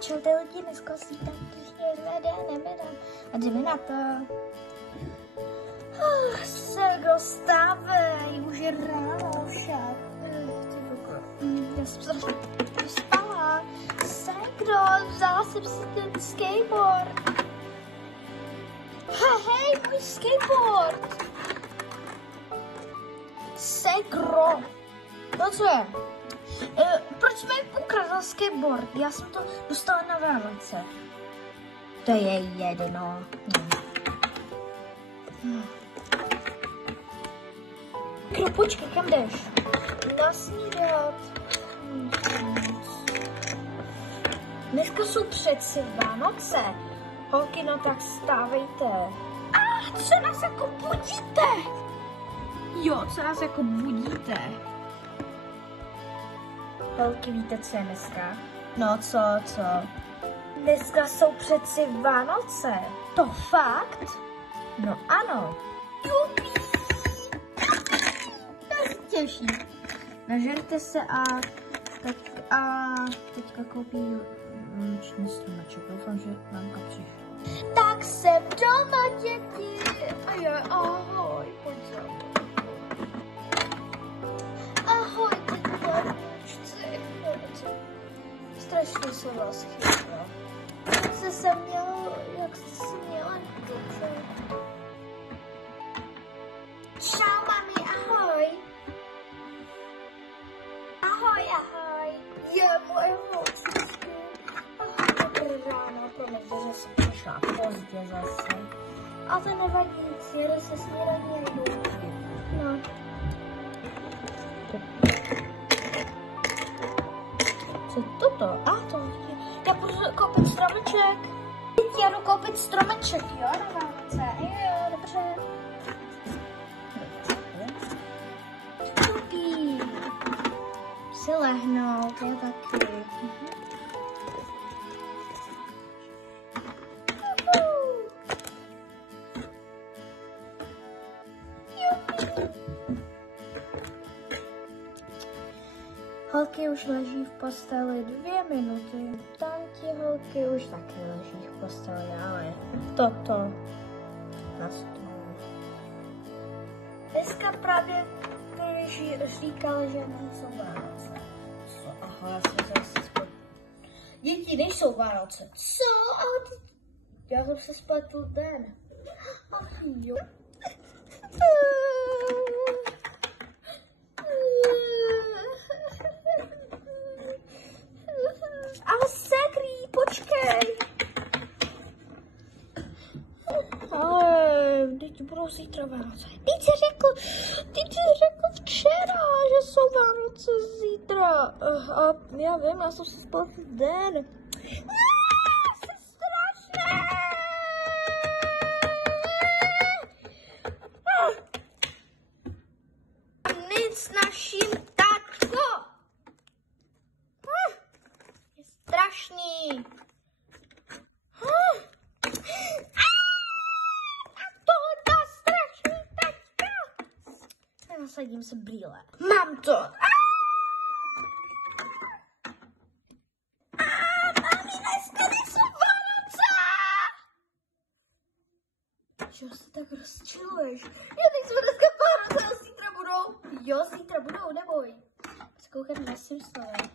čujte lidi, dneska si tam nebedám. A jdeme na to. Segro, stávej, už je ráno však. Já jsem strašně spala. Segro, vzala jsem si ten skateboard. Hej, můj skateboard. Segro. No co je? Proč mi ukradl skateboard? Já jsem to dostala na Vánoce. To je jedno. Kdo, počkej, kam jdeš? Nasnídat. Dneska jsou přeci Vánoce. Holky, no tak stávejte. Co nás jako budíte? Jo, co nás jako budíte? Holky, víte, co je dneska? No, co? Dneska jsou přeci Vánoce. To fakt? No ano. Jupi! To se těší. Nažerte se a teďka koupí noční stromeček. Doufám, že mamka přišla. Tak jsem doma, děti. A jo, ahoj, pojď za mnou. Ahoj, děti, babičci. Strašně se vás chybila. Jak jste se měla dobře. Čau, mami, ahoj. Ahoj. Je moje holčičky. Dobré ráno, promiňte, že jsem přišla pozdě zase. A to nevadí, jede se snídaní a jdu. No. Co je toto? To je. Já půjdu koupit stromeček. Já jdu koupit stromeček, jo, na Vánoce. Jo, dobře. Super. Si lehnout, já taky. Holky už leží v posteli 2 minuty. Tamti holky už taky leží v posteli, ale toto na stolu. Dneska právě říkala, že nejsou Vánoce. Co? Aha, já jsem zase spletl. Děti, nejsou Vánoce. Co? Ale já jsem se spletl den. Ach jo. Ale Segri, počkej. Ale teď budou zítra Vánoce. Ty jsi řekl včera, že jsou Vánoce zítra. A já vím, já jsem si spletl den. Jsi strašné. Nic naším tatko. Je strašný. Nasadím se brýle. Mám to. Mami, dneska nejsou Vánoce. Čeho se tak rozčiluješ? Já nejsou dneska Vánoce, ale zítra budou. Jo, zítra budou, neboj. Zkouchat na Simpsonovi.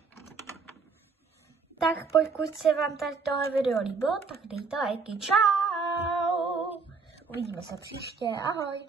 Tak pokud se vám tady tohle video líbilo, tak dejte lajky. Čau. Uvidíme se příště. Ahoj.